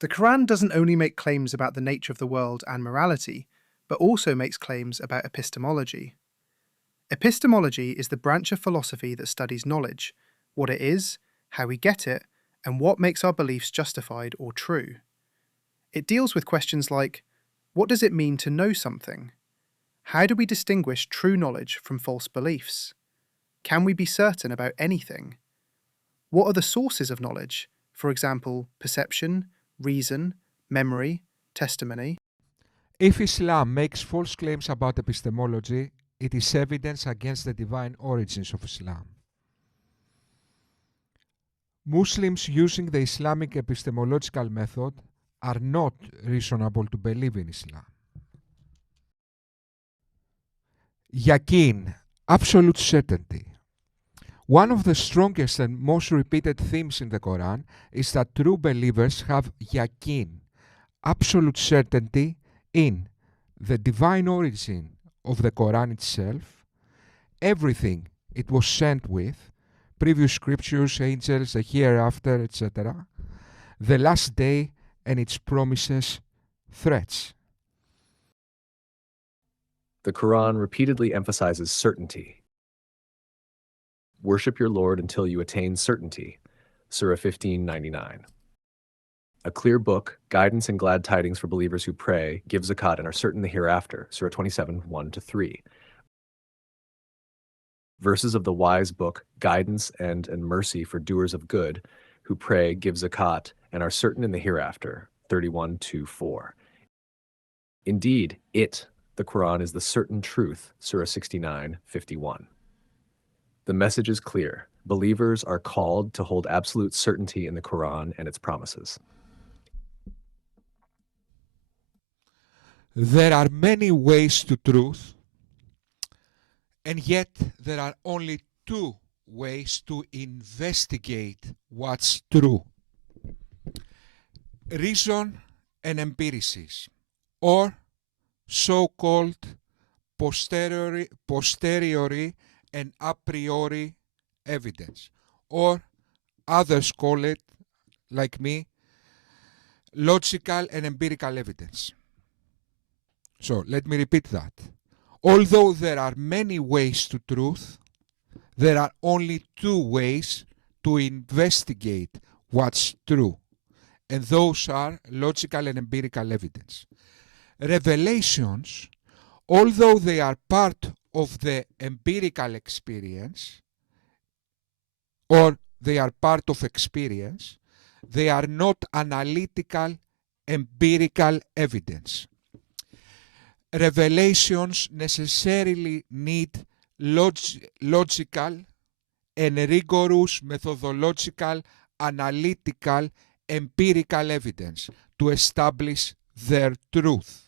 The Quran doesn't only make claims about the nature of the world and morality, but also makes claims about epistemology. Epistemology is the branch of philosophy that studies knowledge, what it is, how we get it, and what makes our beliefs justified or true. It deals with questions like, what does it mean to know something? How do we distinguish true knowledge from false beliefs? Can we be certain about anything? What are the sources of knowledge? For example, perception, reason, memory, testimony. If Islam makes false claims about epistemology, it is evidence against the divine origins of Islam. Muslims using the Islamic epistemological method are not reasonable to believe in Islam. Yaqeen, absolute certainty. One of the strongest and most repeated themes in the Quran is that true believers have yaqeen, absolute certainty in the divine origin of the Quran itself, everything it was sent with, previous scriptures, angels, the hereafter, etc., the last day and its promises, threats. The Quran repeatedly emphasizes certainty. Worship your Lord until you attain certainty. Surah 15:99. A clear book, guidance and glad tidings for believers who pray, give zakat and are certain the hereafter. Surah 27:1-3. Verses of the wise book, guidance and mercy for doers of good, who pray, give zakat, and are certain in the hereafter. 31:2-4. Indeed, the Quran, is the certain truth. Surah 69:51. The message is clear. Believers are called to hold absolute certainty in the Quran and its promises. There are many ways to truth, and yet there are only two ways to investigate what's true. Reason and empiricism, or so-called posteriori and a priori evidence, or others call it, like me, logical and empirical evidence. So let me repeat that. Although there are many ways to truth, there are only two ways to investigate what's true, and those are logical and empirical evidence. Revelations, although they are part of the empirical experience, or they are part of experience, they are not analytical, empirical evidence. Revelations necessarily need logical and rigorous methodological, analytical, empirical evidence to establish their truth.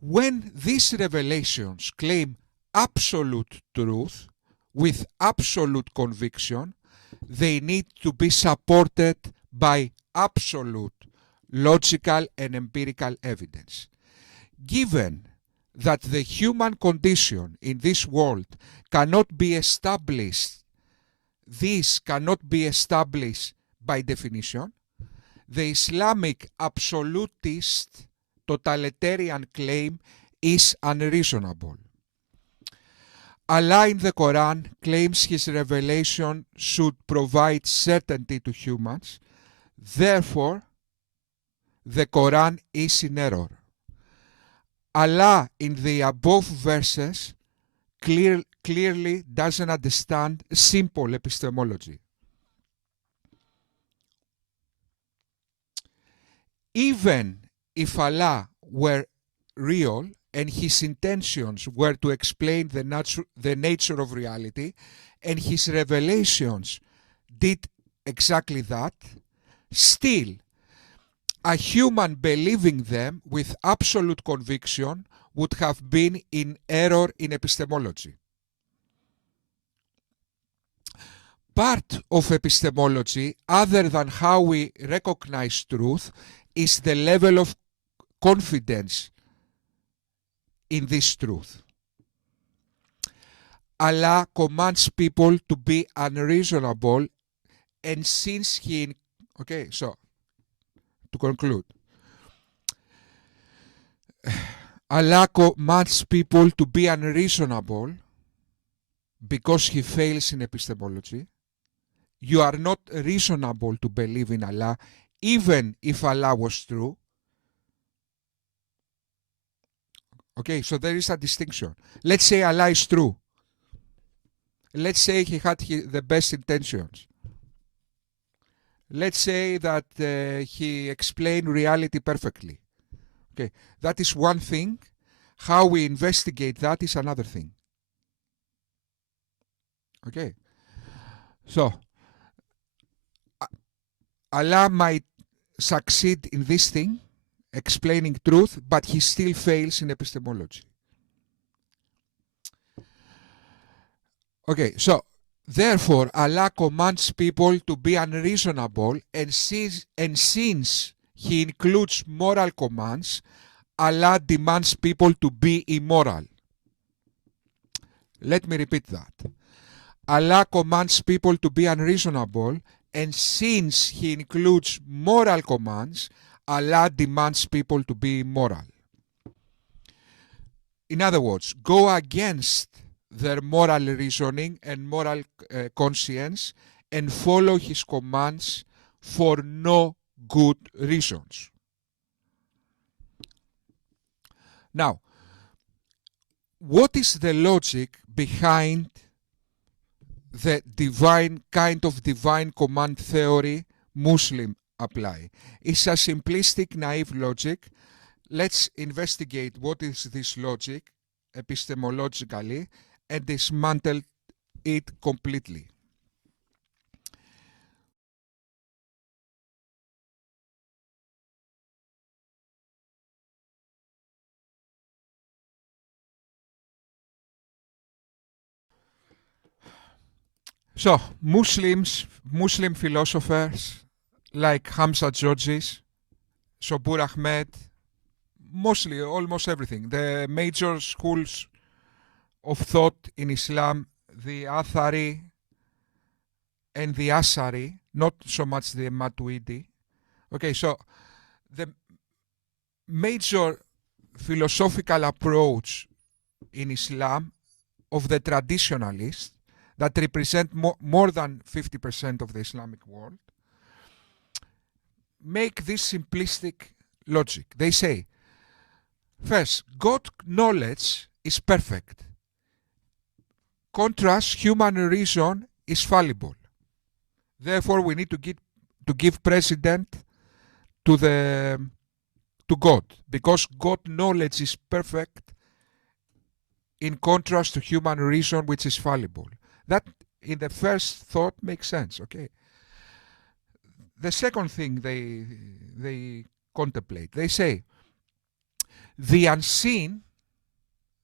When these revelations claim absolute truth with absolute conviction, they need to be supported by absolute logical and empirical evidence. Given that the human condition in this world cannot be established, this cannot be established by definition, the Islamic absolutist totalitarian claim is unreasonable. Allah in the Quran claims his revelation should provide certainty to humans. Therefore, the Quran is in error. Allah in the above verses clearly doesn't understand simple epistemology. Even if Allah were real and his intentions were to explain the nature of reality, and his revelations did exactly that, still, a human believing them with absolute conviction would have been in error in epistemology. Part of epistemology, other than how we recognize truth, is the level of confidence in this truth. Allah commands people to be unreasonable, and since to conclude. Allah commands people to be unreasonable because he fails in epistemology. You are not reasonable to believe in Allah, even if Allah was true. Okay, so there is a distinction. Let's say Allah is true. Let's say he had the best intentions. Let's say that he explained reality perfectly. Okay, that is one thing. How we investigate that is another thing. Okay, so Allah might succeed in this thing, explaining truth, but he still fails in epistemology. Okay, so therefore Allah commands people to be unreasonable, and since he includes moral commands, Allah demands people to be immoral. Let me repeat that. Allah commands people to be unreasonable, and since he includes moral commands, Allah demands people to be immoral. In other words, go against their moral reasoning and moral conscience and follow his commands for no good reasons. Now, what is the logic behind the kind of divine command theory Muslims apply? It's a simplistic, naive logic. Let's investigate what is this logic epistemologically and dismantle it completely. So, Muslim philosophers like Hamza Georges, Sobur Ahmed, almost everything. The major schools of thought in Islam, the Athari and the Ashari, not so much the Maturidi. Okay, so the major philosophical approach in Islam of the traditionalists that represent more than 50% of the Islamic world make this simplistic logic. They say, first, God's knowledge is perfect. Contrast, human reason is fallible. Therefore, we need to give precedent to God, because God's knowledge is perfect in contrast to human reason, which is fallible. That, in the first thought, makes sense. Okay. The second thing they contemplate, they say, the unseen,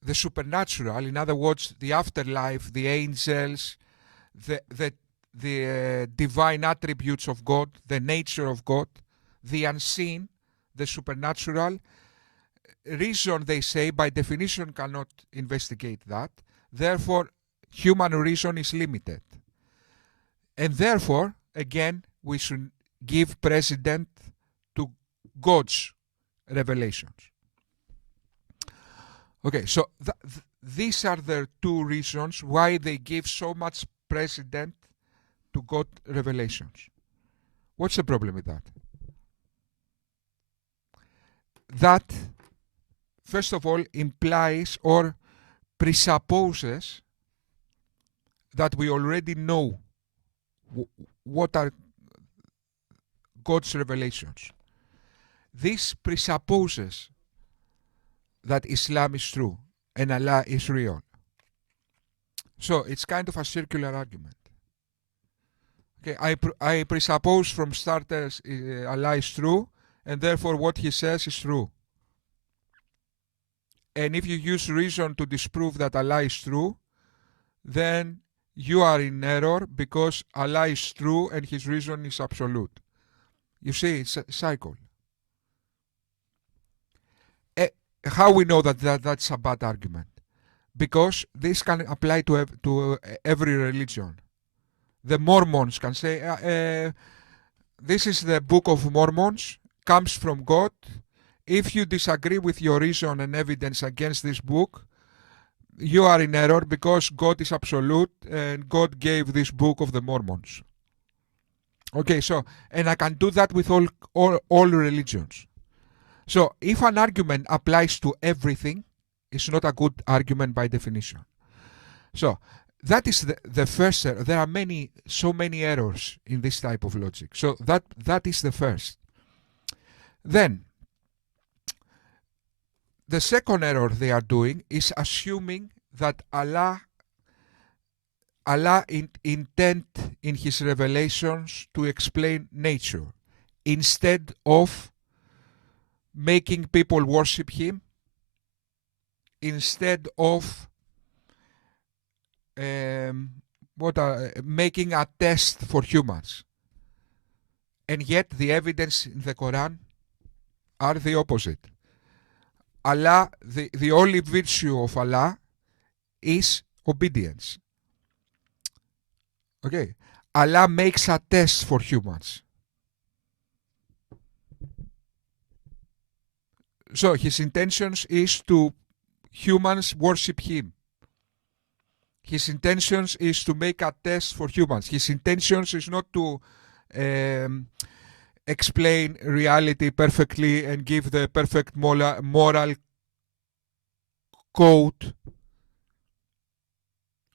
the supernatural, in other words, the afterlife, the angels, the divine attributes of God, the nature of God, the unseen, the supernatural, reason, they say, by definition cannot investigate that. Therefore, human reason is limited. And therefore, again, we should give precedent to God's revelations. Okay, so these are the two reasons why they give so much precedent to God's revelations. What's the problem with that? That, first of all, implies or presupposes that we already know what are God's revelations. This presupposes that Islam is true and Allah is real. So it's kind of a circular argument. Okay, I presuppose from starters Allah is true, and therefore what he says is true. And if you use reason to disprove that Allah is true, then you are in error, because Allah is true and his reason is absolute. You see, it's a cycle. How we know that that's a bad argument? Because this can apply to every religion. The Mormons can say, this is the Book of Mormons, comes from God. If you disagree with your reason and evidence against this book, you are in error because God is absolute and God gave this book of the Mormons. Okay, so, and I can do that with all religions. So, if an argument applies to everything, it's not a good argument by definition. So, that is the first error. There are so many errors in this type of logic. So, that is the first. Then, the second error they are doing is assuming that Allah intend in his revelations to explain nature instead of making people worship him, instead of making a test for humans. And yet the evidence in the Quran are the opposite. Allah, the only virtue of Allah is obedience. Okay, Allah makes a test for humans. So his intentions is to humans worship him. His intentions is to make a test for humans. His intentions is not to explain reality perfectly and give the perfect moral code.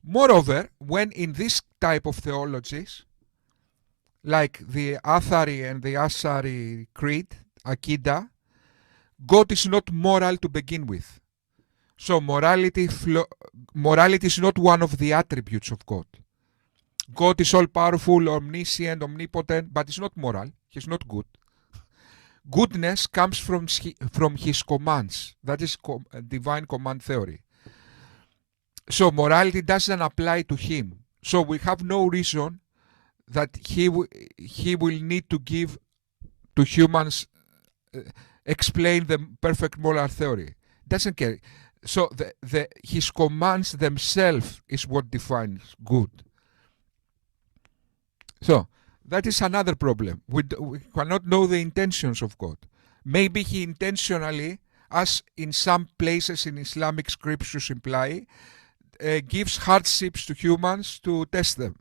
Moreover, when in this type of theologies, like the Athari and the Ashari creed, Akida, God is not moral to begin with. So morality is not one of the attributes of God. God is all-powerful, omniscient, omnipotent, but he's not moral. He's not good. Goodness comes from his commands. That is divine command theory. So morality doesn't apply to him. So we have no reason that he will need to give to humans, explain the perfect moral theory. Doesn't care. So his commands themselves is what defines good. So that is another problem. We cannot know the intentions of God. Maybe he intentionally, as in some places in Islamic scriptures imply, gives hardships to humans to test them.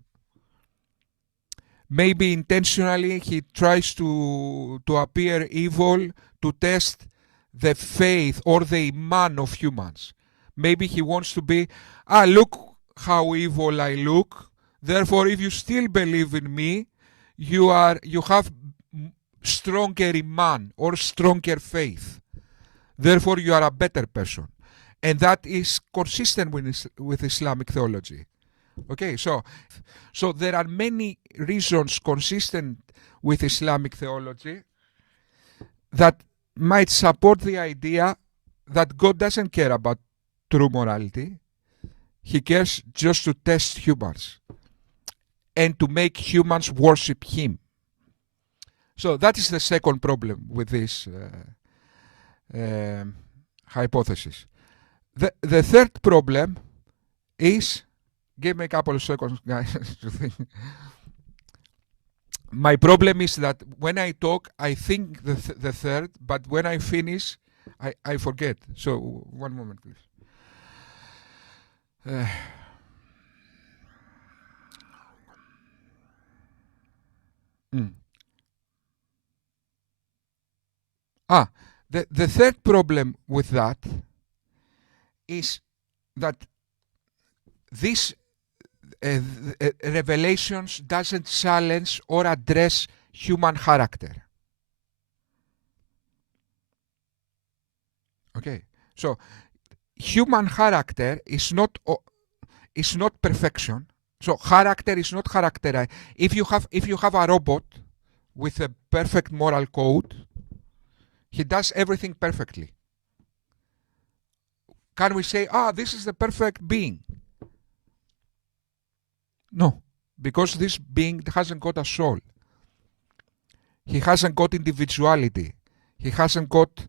Maybe intentionally he tries to appear evil to test the faith or the iman of humans. Maybe he wants to be, look how evil I look. Therefore, if you still believe in me, you have stronger iman or stronger faith. Therefore, you are a better person. And that is consistent with Islamic theology. Okay, so there are many reasons consistent with Islamic theology that might support the idea that God doesn't care about true morality. He cares just to test humans and to make humans worship him. So that is the second problem with this hypothesis. The third problem is, give me a couple of seconds, guys, to think. My problem is that when I talk, I think the third, but when I finish, I forget. So, one moment, please. The third problem with that is that this revelations doesn't challenge or address human character. Okay, so human character is not perfection. So character is not character. If you have a robot with a perfect moral code, he does everything perfectly. Can we say, this is the perfect being? No, because this being hasn't got a soul. He hasn't got individuality. He hasn't got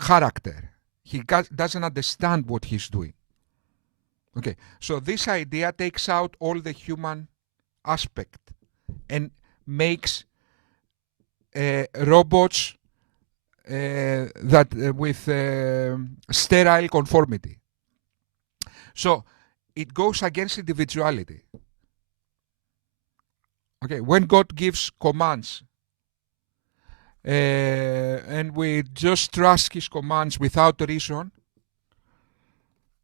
character. He doesn't understand what he's doing. Okay, so this idea takes out all the human aspect and makes robots with sterile conformity. So it goes against individuality. Okay, when God gives commands and we just trust His commands without reason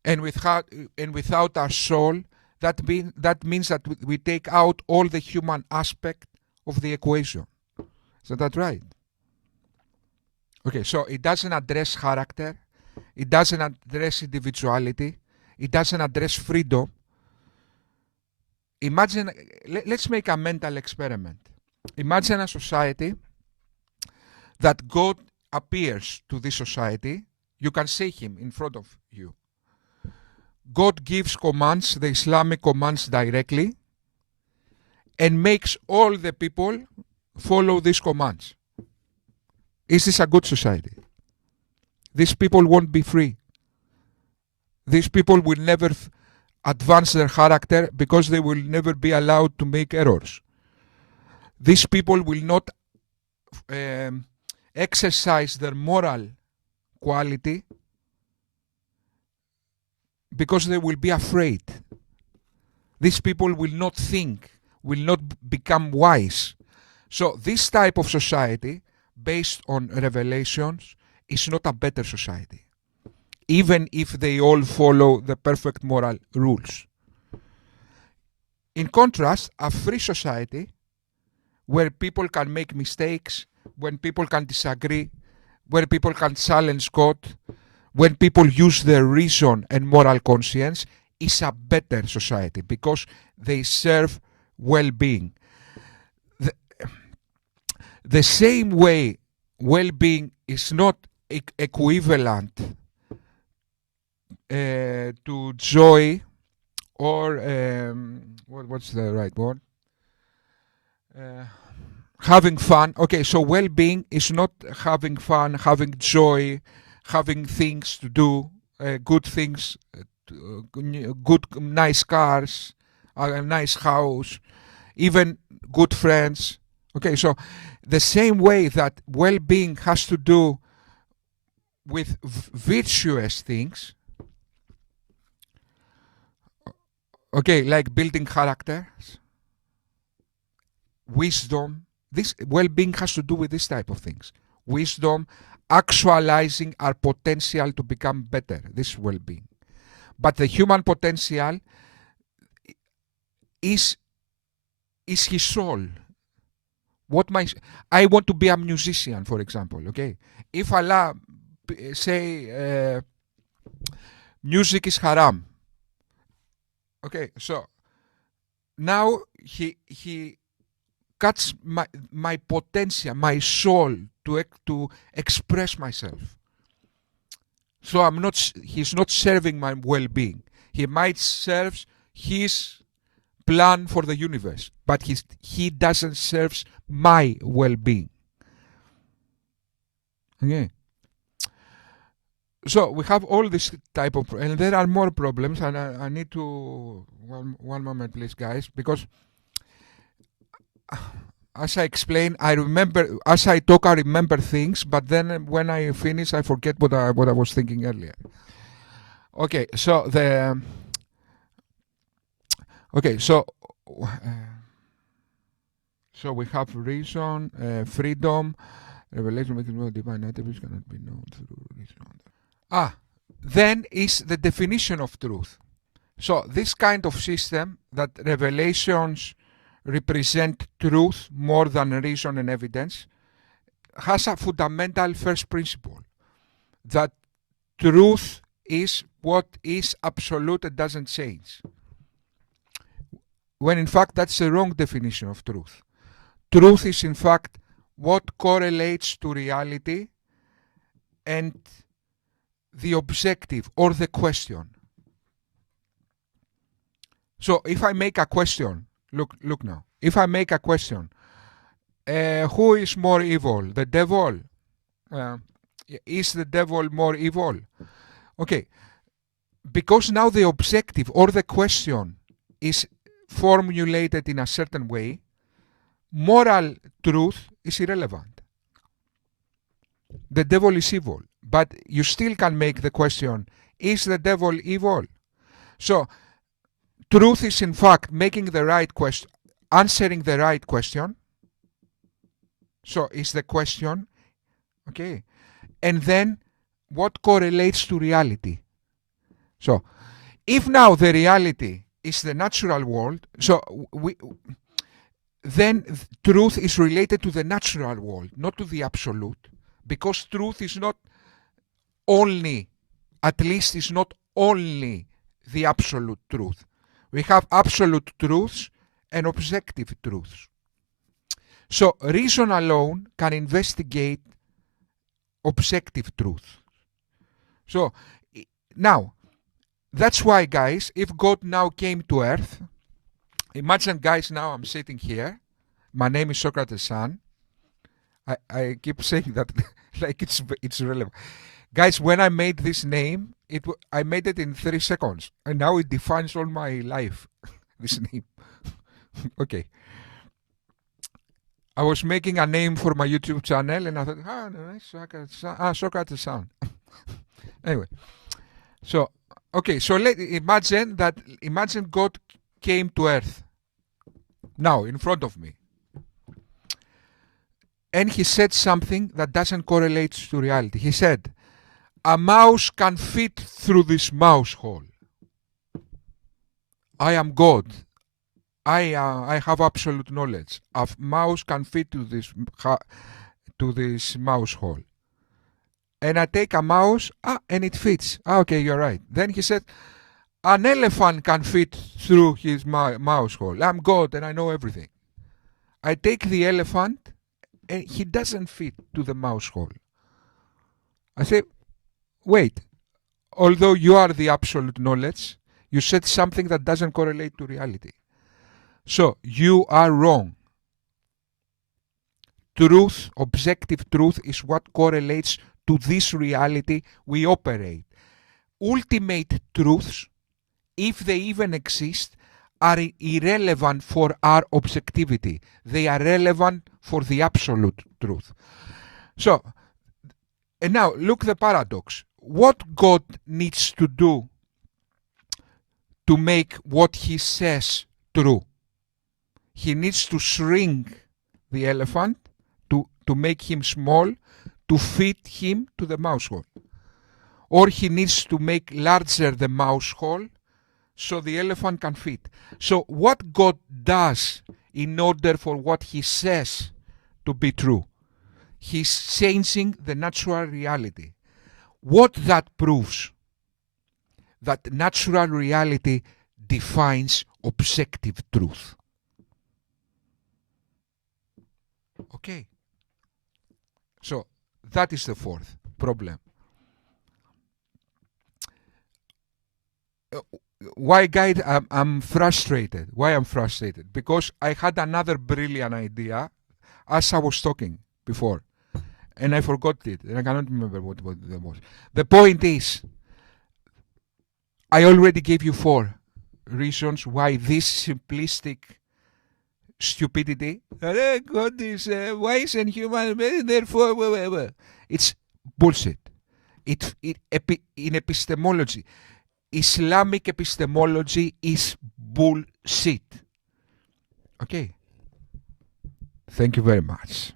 and without our soul, that means that we take out all the human aspect of the equation. Is that right? Okay, so it doesn't address character, it doesn't address individuality, it doesn't address freedom. Imagine, let's make a mental experiment. Imagine a society that God appears to this society. You can see Him in front of you. God gives commands, the Islamic commands directly, and makes all the people follow these commands. Is this a good society? These people won't be free. These people will never advance their character because they will never be allowed to make errors. These people will not exercise their moral quality because they will be afraid. These people will not think, will not become wise. So this type of society, based on revelations, is not a better society, even if they all follow the perfect moral rules. In contrast, a free society where people can make mistakes, when people can disagree, where people can challenge God, when people use their reason and moral conscience, is a better society because they serve well-being. The same way well-being is not equivalent to joy or what's the right word? Having fun. Okay, so well-being is not having fun, having joy, having things to do, good things, good, nice cars, a nice house, even good friends. Okay, so the same way that well-being has to do with virtuous things, okay, like building characters, wisdom. This well-being has to do with this type of things. Wisdom, actualizing our potential to become better. This is well-being. But the human potential is his soul. I want to be a musician, for example. Okay, if Allah say music is haram. Okay, so now he cuts my potential, my soul to express myself. So he's not serving my well-being. He might serve his plan for the universe, but he doesn't serve my well-being. Okay. So we have all this type of, and there are more problems, and I need to, one moment please guys, because as I explain, I remember, as I talk I remember things, but then when I finish I forget what I was thinking earlier. Okay, so so we have reason, freedom, revelation makes no divine attributes cannot be known through reason. Then is the definition of truth. So this kind of system that revelations represent truth more than reason and evidence has a fundamental first principle, that truth is what is absolute and doesn't change, when in fact that's the wrong definition of truth. Truth is in fact what correlates to reality and the objective or the question. So if I make a question, look now, if I make a question, who is more evil, the devil? Is the devil more evil? Okay, because now the objective or the question is formulated in a certain way, moral truth is irrelevant. the devil is evil. But you still can make the question, is the devil evil? So, truth is in fact making the right question, answering the right question. So, is the question, okay? And then, what correlates to reality? So, if now the reality is the natural world, so then truth is related to the natural world, not to the absolute, because truth is not only, at least is not only the absolute truth. We have absolute truths and objective truths. So reason alone can investigate objective truth. So now, that's why, guys, if God now came to earth, imagine, guys, now I'm sitting here. My name is Socrates Son. I keep saying that like it's relevant. Guys, when I made this name, I made it in 3 seconds. And now it defines all my life, this name. Okay. I was making a name for my YouTube channel, and I thought, nice, Socrates Son. Anyway, so, okay, so imagine God came to earth now in front of me, and he said something that doesn't correlate to reality. He said, a mouse can fit through this mouse hole. I am God. I have absolute knowledge. A mouse can fit to this mouse hole. And I take a mouse, and it fits. Okay, you're right. Then he said, an elephant can fit through his mouse hole. I'm God and I know everything. I take the elephant, and he doesn't fit to the mouse hole. I say, wait, although you are the absolute knowledge, you said something that doesn't correlate to reality. So, you are wrong. Truth, objective truth, is what correlates to this reality we operate. Ultimate truths, if they even exist, are irrelevant for our objectivity. They are relevant for the absolute truth. So, and now look the paradox. What God needs to do to make what he says true? He needs to shrink the elephant to make him small, to fit him to the mouse hole. Or he needs to make larger the mouse hole so the elephant can fit. So what God does in order for what he says to be true, he's changing the natural reality. What that proves? That natural reality defines objective truth. Okay. So that is the fourth problem. Why, guys, I'm frustrated? Why I'm frustrated? Because I had another brilliant idea as I was talking before, and I forgot it, and I cannot remember what it was. The point is, I already gave you 4 reasons why this simplistic stupidity, God is wise and human, therefore, it's bullshit. In epistemology, Islamic epistemology is bullshit. Okay. Thank you very much.